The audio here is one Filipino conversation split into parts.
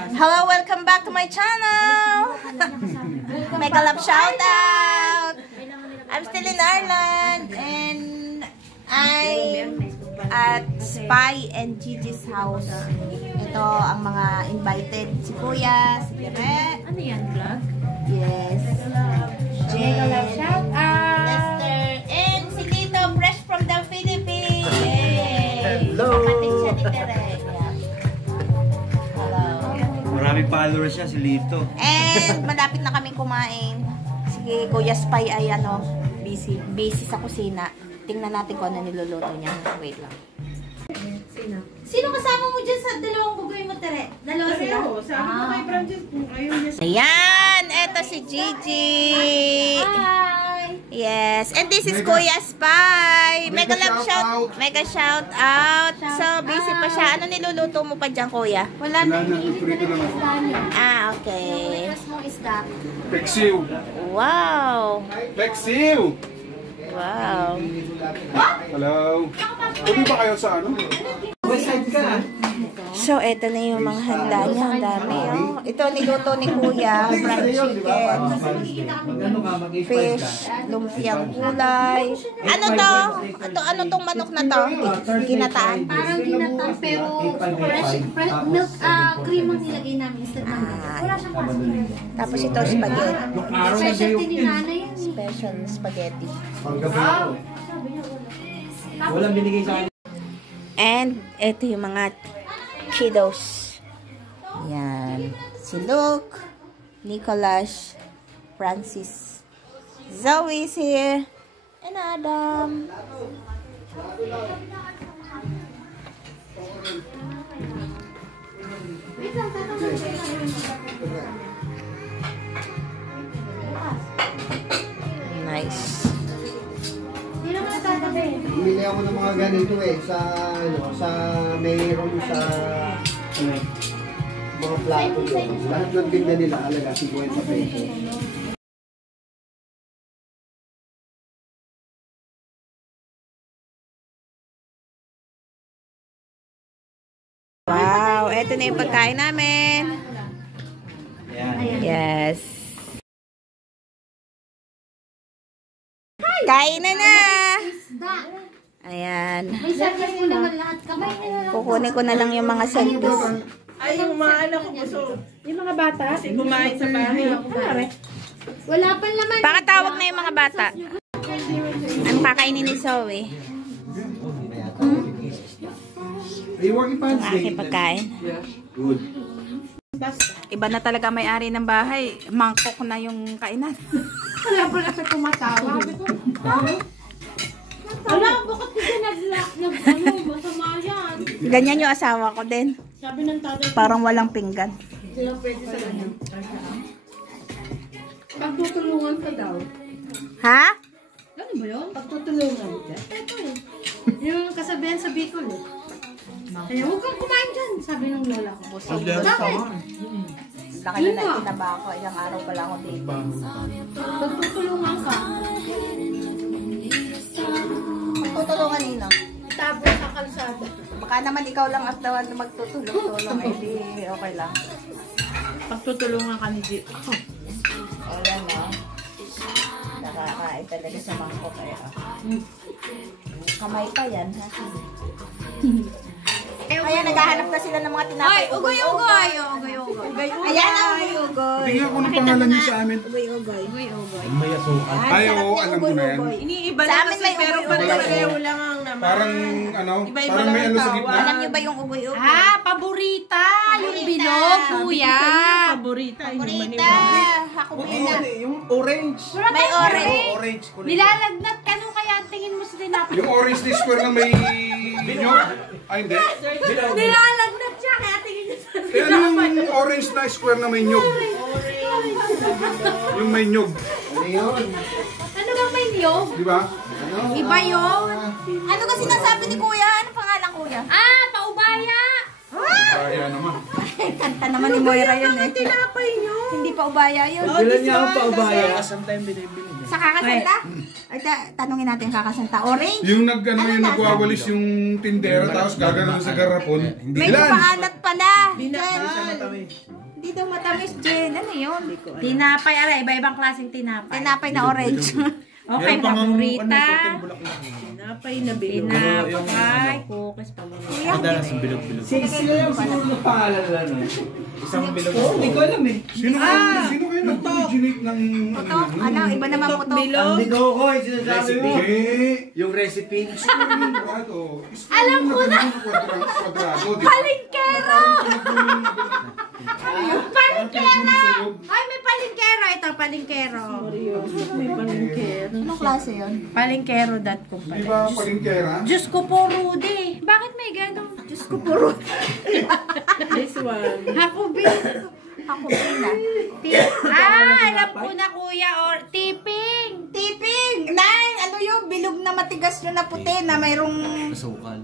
Hello, welcome back to my channel. Mega love shout out. I'm still in Ireland and I'm at Spy and Gigi's house. Ito ang mga invited. Si Kuya, si Tere. Ano yan, vlog? Yes. Mega love shout out. Lester. And si Lito, fresh from the Philippines. Yay! Hello. Kapatid siya ni Tere. Maraming followers siya, si Lito. And malapit na kaming kumain. Sige, Kuya Spy ay busy. Busy sa kusina. Tingnan natin kung ano niluluto niya. Wait lang. Sino kasama mo dyan sa dalawang bugoy mo, Tere? Dalawa sila? Sabi ko kay Francis kung ayaw niya. Ayan! Eto si Gigi! Hi! Yes. And this is Kuya Spy! Mega love shout! Mega shout out! So, busy pa siya. Ano niluluto mo pa dyan, Kuya? Wala na, iniinit na ng isda niya. Ah, okay. Request mo isda. Peksiw! Wow! Peksiw! Wow! Hello! Pwede ba kayo sa ano? So, eto na yung mga handa niya. Ang dami, oh. Ito, niluto ni Kuya. Fried chicken. Fish. Lumpiang gulay. Ano to? Ano tong manok na to? Ginataan? Parang ginataan pero fresh milk cream ang nilagay namin instead ng wala siyang pasok. Tapos ito, spaghetti. Specialty ni nanay yan. Special spaghetti. Walang binigay sa akin. And, ito yung mga kiddos. Yan. Si Luke, Nicholas, Francis, Zoe's here, and Adam. Nice. Bumili ako ng mga ganito sa mayroon sa mga plato doon. Lahat ng tinda nila alaga 50 pesos. Wow, eto na yung pagkain namin. Yes. Kain na na! Ayan. May service mo naman lahat. Kamay na lang. Kukunin ko na lang yung mga selfies. Ay, yung mga anak ko gusto. Yung mga bata? Kasi kumain sa bahay. Wala pa naman. Pakatawag na yung mga bata. Ang pakainin ni Zoe. Are you working Ang aking pagkain. Good. Iba na talaga may-ari ng bahay. Mangkok na yung kainan. Wala pa na sa tumatawa. Wala, bakit kasi masama yan. Ganyan yung asawa ko din. Sabi ng tatay, Parang walang pinggan. sila pwede sa ganyan. Pagtutulungan ka daw. Ha? Ano ba yun? Pagtutulungan ka? Ito eh. Yung kasabihan sa Bicol eh. Kaya huwag kang kumain dyan, sabi ng lola ko. Busog. Bakit? Laki na naitinaba ako. Ilang araw pa lang ako dito. Pagtutulungan ka. Tutulungan nino. Tapos sa kalsada. Baka naman ikaw lang at dawan na magtutulong-tulong. Eh, di okay lang. Pagtutulungan ka ni G. O yan o. Nakakain talaga sa mangkok eh. Kamay pa yan ha. Ayan, naghahanap na sila ng mga tinapay. Ugoy-ugoy! Ayan ang ugoy-ugoy. Tingnan ko ng pangalan niyo sa amin. Ugoy-ugoy. May asukan. Ay, oo, alam ko na yan. Iniiba Sa na amin kasi may pero ugoy-ugoy. pareho lang ang naman. Parang, ano, Iba-iba parang lang may ang ano sa tawag. gitna. Alam niyo ba yung ugoy-ugoy? Paborita! Yung Paborita. bilog, kuya! Paborita. Paborita. Hakubina. Yung orange. May orange. Orange. Nilalagnat ka nung kaya tingin mo sa tinapay. Yung orange na square na may nyog. Ay, hindi. Nilalagnat siya kaya tingin niya sa Eh, ano yung orange na square na may nyog? Yung may nyog. Ano yun? Ano bang may niyog? Di ba? Iba yun? Ano kasi sinasabi ni Kuya? Anong pangalan, Kuya? Paubaya! Kaya naman. Kanta naman ni Moira yun eh. Tinapay niyo! Hindi pa ubaya yun. Bilan niya ang paubaya. Sometime binibili. Sa kakasanta? Ay, tanungin natin yung kakasanta. Orange? Yung yung nagwawalis yung tindera tapos gagano'n sa garapon. May paalat pala. Binakal. eh. Hindi daw matamis, Jen. Ano yun? Tinapay, ara, iba-ibang klaseng tinapay. Tinapay na orange. Okay, paborita. Tinapay na bilog. Tinapay, cookies, paborita. Madalas yung bilog-bilog. Sino yung siguro ng pangalan nila, no? Isang bilog. Hindi ko alam eh. Sino kayo nag-originate ng Putok. Ano, iba naman putok. Bilog. Hindi ko ko, sinasabi mo. Yung recipe. Alam ko na. Kwadrado. Palingkero! Palingkero! Ay, may palingkero. Ito, palingkero. May palengkero. Anong klase yun? Palengkero.com Di ba palingkera? Diyos ko po, Rudy. Bakit may ganun? Diyos ko puro. This one. Ako, Bin. Ako na. Alam ko na, kuya. Or tiping. Tiping! Nay, ano yung bilog na matigas yun na puti na mayroong Asukal.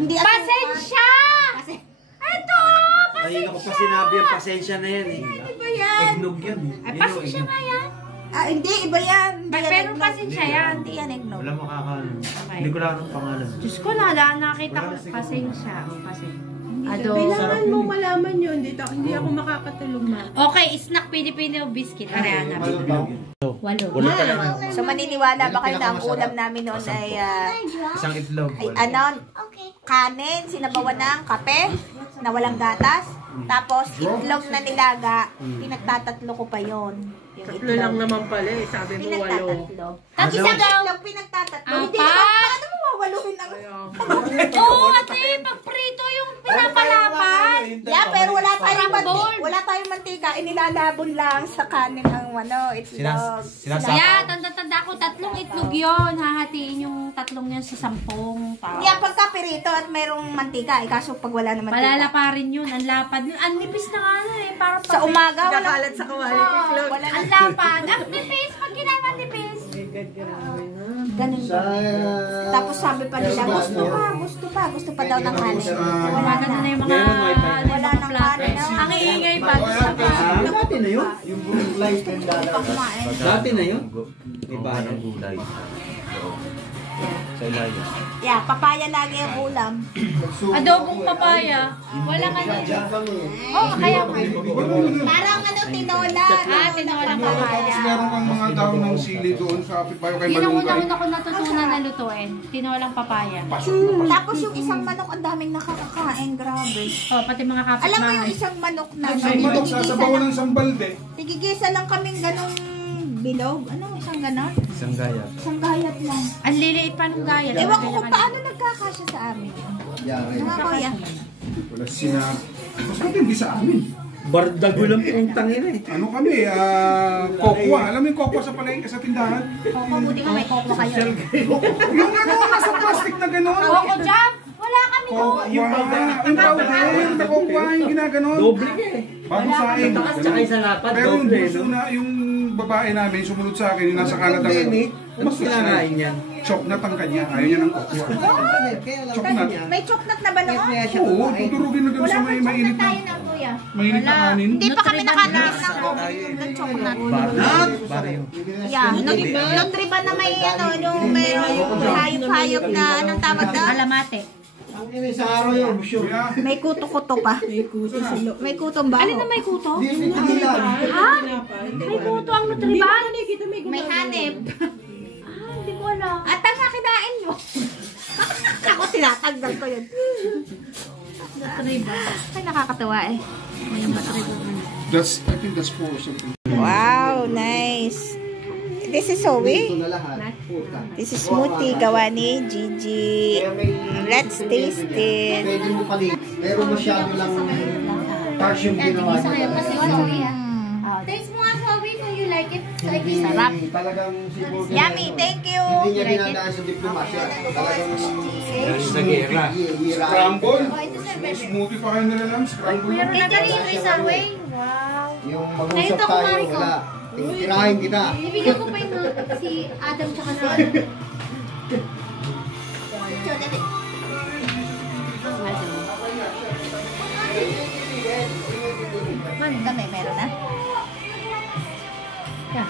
hindi asukal. Pasensya! Ito! Ay, ako pa sinabi ang pasensya na yan eh. Ano ba yan? Eggnog yan eh. Ay, pasensya nga yan. Hindi, iba yan. Hindi yan Pero eggnog. pasensya yan. Hindi yan eggnog. Wala makakaano. Okay. Hindi ko lang ang pangalan. Diyos ko, nakita ko pasensya. O, pasensya. Ado. Kailangan mo malaman yun. Hindi ako makakatulong ma. Okay, snack Pilipino biscuit. Ariana. Walo. Wala talaga. So maniniwala ba kayo na ang ulam namin noon ay Isang itlog. kanin, sinabawan ng kape na walang gatas, tapos itlog na nilaga, pinagtatatlo ko pa yon. Yung Tatlo lang naman pala eh. Sabi mo 8. Pinagtatatlo. Tapos isang itlog pinagtatatlo. Hindi Apat. naman, paano mo wawaluhin ang... Oo, ate, pagprito yung pinapalapan. Yeah, pero wala tayong Crumbled. wala tayong mantika, inilalabon lang sa kanin ang itlog. Kaya, tanda-tanda ko, 3 itlog yun. Hahatiin yung 3 yun sa 10. Yeah, pagka pirito at mayroong mantika, kaso pag wala naman mantika. Palalaparin yun. Ang lapad. Ang nipis na nga na eh. Para Sa umaga, wala. Nakalat sa kawali. Itlog. Wala Ang lapad. Ang nipis. Pag ginama nipis. Ganun Sa... ba? Tapos sabi pa nila, gusto pa daw ng kanin. Wala Ganun na na. yung mga Wala nang kanin. Ang iingay pa. Gusto pa. Dati na yun. Yung buong life and Kumain. Dati na yun. Iba ng gulay. Sa ilalim. Yeah, papaya lagi ang ulam. Adobong papaya. Walang ano. Oh, kaya ko. Parang tinola. Tinolang Tapos papaya. meron kang mga daon ng sili doon sa Apipayo kay Yun ang Malunggay. una-una ko natutunan na lutuin. Tinolang papaya. Tapos yung isang manok, ang daming nakakakain. Grabe. Oh, pati mga kapatbahay. Alam mo yung isang manok na Isang manok sasabawan ng sambalde. tigigisa lang kaming ganong bilog. Ano? Isang ganon? Isang gaya. Isang gayat lang. Ang liliit pa nung gaya. Ewan ko kung paano nagkakasya sa amin. Yari. Mga kuya. Wala sinabi. Mas matindi sa amin. Bardago lang pong tangin eh. Ano kami, kokwa. Alam mo yung kokwa sa palengke sa tindahan? Koko, buti nga may koko kayo. Yung ano, nasa plastic na gano'n. Koko jam! Wala kami Kokwa. Yung powder, yung kokwa, yung ginaganon. Doble ka eh. Bago sa akin. Takas tsaka isa lapad. Pero yung Doble. bunso na, yung babae namin, sumunod sa akin, yung nasa Canada. Mas kinakain yan. Choknat ang kanya. Ayaw niya ng kokwa. Choknat. May choknat na ba noon? Oo, tuturugin na doon sa may mainit na. na kuya. Mainit na kanin. Hindi pa kami nakatikim ng koko ng choknat. Baryo. Yeah, nutriban na may yung mayroong hayop-hayop na anong tawag na? Alamate. Ang isang araw yun, sure. May kuto-kuto pa. May kutong baho. Alin na may kuto? Hindi nila. Ha? May kuto ang nutriban? May hanip. Hindi ko alam. At ang kinain mo. Ako tinatanggal ko yun. Nutriban. Ay, nakakatawa eh. I think that's 4 or something. Wow, nice. This is Ito Zoe. na lahat. This is smoothie gawa ni Gigi. Let's taste it. Pwede mo palit. Pero masyado lang calcium ginawa niya. Taste mo nga, Zoe, kung you like it. Sarap. Talagang siguro. Yummy, thank you. Hindi niya dinadaan sa diplomasya. Talagang Sa gera. Scramble. Smoothie pa kayo nila lang. Scramble. Meron na rin yung isa, way. Wow. yung mag-usap tayo, wala. Tirahin kita. Ibigyan ko pa yung si Adam tsaka si Kami, meron na.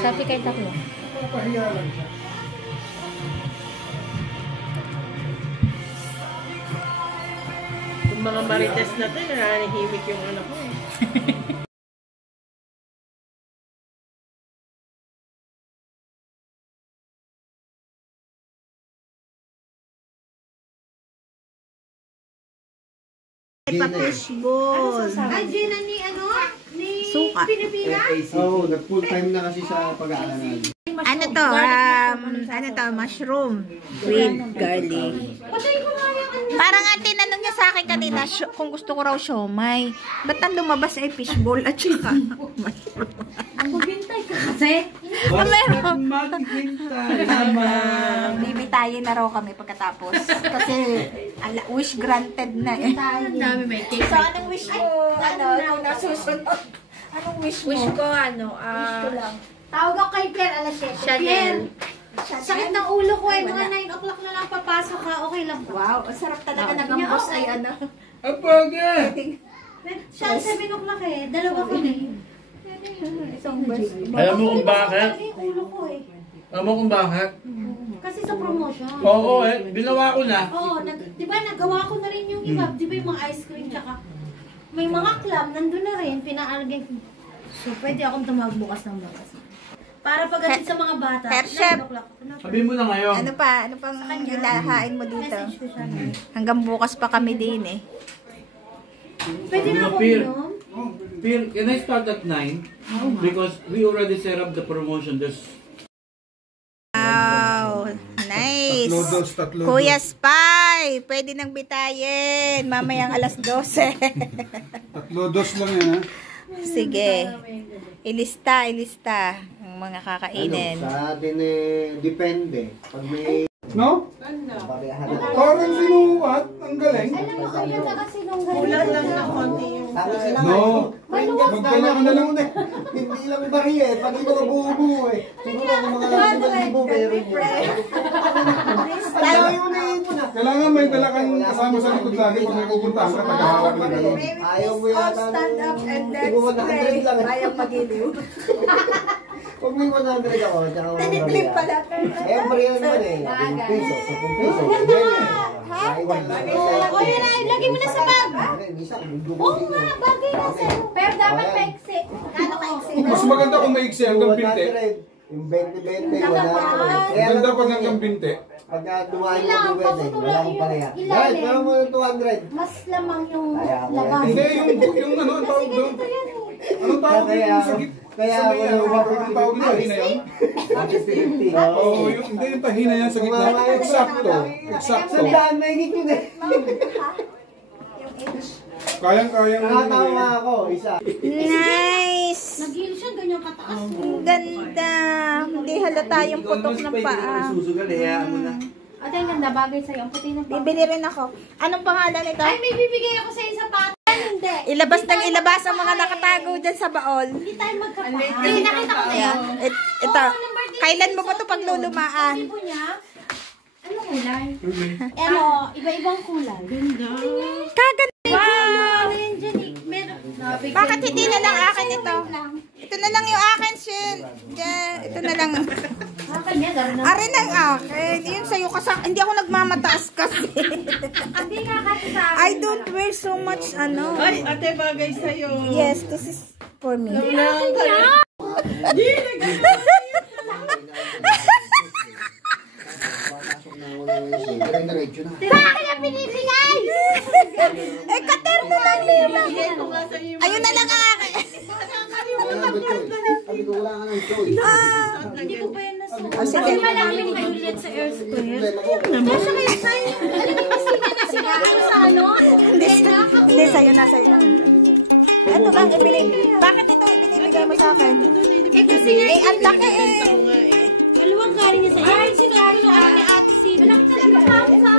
sabi kayo tatlo. Papahiya lang siya. Yung mga marites na to, nananahimik yung anak ko. Pa-fishball. Ay, Gina ni Suka. Pilipinas? Oo, nag-full time na kasi sa pag-aaral. Ano to? Mushroom with garlic. Patay ko nga yung ano. Parang nga tinanong niya sa akin kanina kung gusto ko raw siomay. Ba't ang lumabas ay fishball at saka mushroom? Maghintay ka kasi. Maghintay naman. Bibitayin na raw kami pagkatapos. Kasi wish granted na eh. Ang dami may cake. So, anong wish mo? Ano? Kung nasusunod? Anong wish mo? Wish ko Wish ko lang. Tawag ako kay Pierre, alas 7. Chanel. Sakit ng ulo ko eh. Mga 9 o'clock na lang papasok ka. Okay lang ba? Wow, ang sarap talaga nag-ambos ay ano. Apaga! Siya 7 o'clock eh. Dalawa kami. Isang bus. Alam mo kung bakit? Talaga yung ulo ko eh. Alam mo kung bakit? Kasi sa promotion. Oo binawa ko na. Oo, di ba nagawa ko na rin yung iba. Di ba yung mga ice cream tsaka may mga club, nandun na rin, pinaalagay ko. So, pwede akong tumawag bukas ng bukas. Para pagdating sa mga bata, Her chef. 9 o'clock. Sabihin mo na ngayon. Ano pa? Ano pang ilahain mo dito? Message ko siya. Hanggang bukas pa kami din eh. Pwede na ako Peer. uminom? Peer, can I start at 9? Because we already set up the promotion. There's Wow! Nice! Tatlo dos. Kuya Spy! Pwede nang bitayin. Mamayang alas 12. Tatlo dos lang yan, ha? Sige. Ilista ang mga kakainin. Ano, sa atin eh, depende. Pag may No? bariyahan na. Parang sinukat. Ang galing. Alam mo, ayun na kasi nung Kulang lang na konti yung Tapos sila No. magdala ka na lang na. Hindi lang bariya eh. Pag ito mabubuo eh. Siguro kung mga lang mabubuo, meron mo. Ayaw mo na yun muna. Kailangan may dala kang kasama sa likod lagi pag may pupuntahan ka, tagahawak na gano'n. Ayaw mo yata. Stand up and Siguro 100 lang. Ayaw magiliw. Pag may 100 ako, tsaka ako Clip pala. Eh, ang bariya naman eh. 10 piso, 10 piso. O yun na, lagay mo na sa bag. Oo nga, bagay na sa'yo. Pero dapat paiksi. Kano kaiksi? Mas maganda kung may iksi hanggang binte. Yung 20-20, Maganda pag hanggang binte. Pagka dumaan mo yung wedding, wala akong pareha. Guys, meron mo yung 200. Mas lamang yung Kaya ako laban. Hindi, yung ano, ang tawag doon. Anong tawag doon yung sakit? Kaya Sa may ang tawag doon, tahina yan? 50-50. Oo, hindi yung tahina yan sa gitna. Eksakto. Eksakto. Sandaan, may higit yun eh. Kayang-kayang. Nakatawa ako, isa. Nice! Nag-heel siya, ganyan kataas. Ang ganda. Hindi halata yung putok ng paa. susugal eh. Hayaan mo na. Ate, ang ganda, bagay sa'yo. Ang puti ng paa. Bibili rin ako. Anong pangalan nito? Ay, may bibigay ako sa isang pata. Hindi. Ilabas ng ilabas ang mga nakatago dyan sa baol. Hindi tayo magkapahal. Hindi, nakita ko na yan. Ito. Kailan mo ba ito paglulumaan? Tipo niya, ano kulay? Ano, iba-ibang kulay. Ganda. Kaganda. Wow! Meron. Bakit hindi na lang akin ito? Ito na lang yung akin, Shin. Diyan. Ito na lang. Akin niya, gano'n. Arin ang akin. Yun sa'yo kasi. Hindi ako nagmamataas kasi. Hindi nga kasi sa akin. I don't wear so much, ano. Ay, ate, bagay sa'yo. Yes, this is for me. Bakit na pinibigay? Eh, kater na lang yun. Bigay ko nga sa'yo. Ayun na lang ang akin. Sabi ko wala ka ng choice. Hindi ko pa yan nasuot. Oh, sige. Kasi malaki yung ulit sa Air Square. Kasi kayo sa'yo. Alam mo kasi niya na sinabi sa ano? Hindi, sa'yo na, sa'yo na. Ito lang, bakit ito ibinibigay mo sa akin? Eh kasi nga, Eh, ang laki eh. maluwang galing niya sa iyo. Ay, sinabi ko ni Ate Sid. Malaki talaga pa ako sa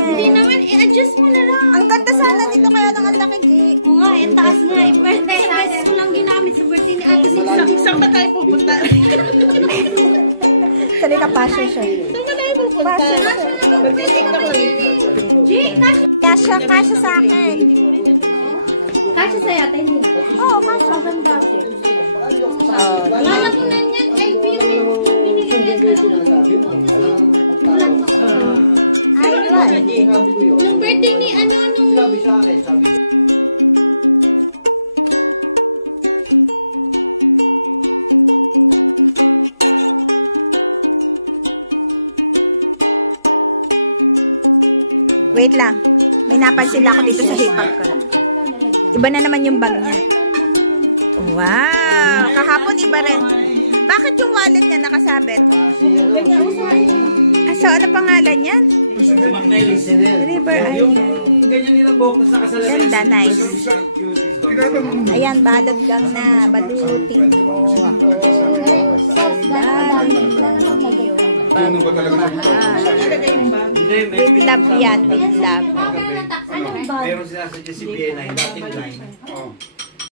Hindi naman, i-adjust mo na lang. Ang ganda sana nito kaya ng ang laki, G. Oo nga, ang taas nga eh. Birthday, beses ko lang ginamit sa birthday ni Ate Sid. Saan ba tayo pupunta? Sali ka, passion siya. Saan ba tayo pupunta? Passion siya. Mag-tiktok lang. G, Kasya sa akin. kasya sa'yo, Ate Sid. Oo, kasya. Maganda siya. Oh, Lalakunan niyan, ay, binigyan niya sa ay, right. Sinabi ko yun. Nung birthday ni ano, nung Sinabi sa akin, sabi ko. Wait lang. May napansin ako dito sa hipag ko. Iba na naman yung bag niya. Wow! Kahapon iba rin. Bakit yung wallet niya nakasabit? So, ano pangalan yan? River Island. Ganyan nilang buhok na nakasalalay. Ganda, nice. Ayan, balot gang na. Balutin mo ako. Ano ba talaga ng With love yan, with love. Anong bag? Meron sila sa JCBA 9, dating 9. Oh.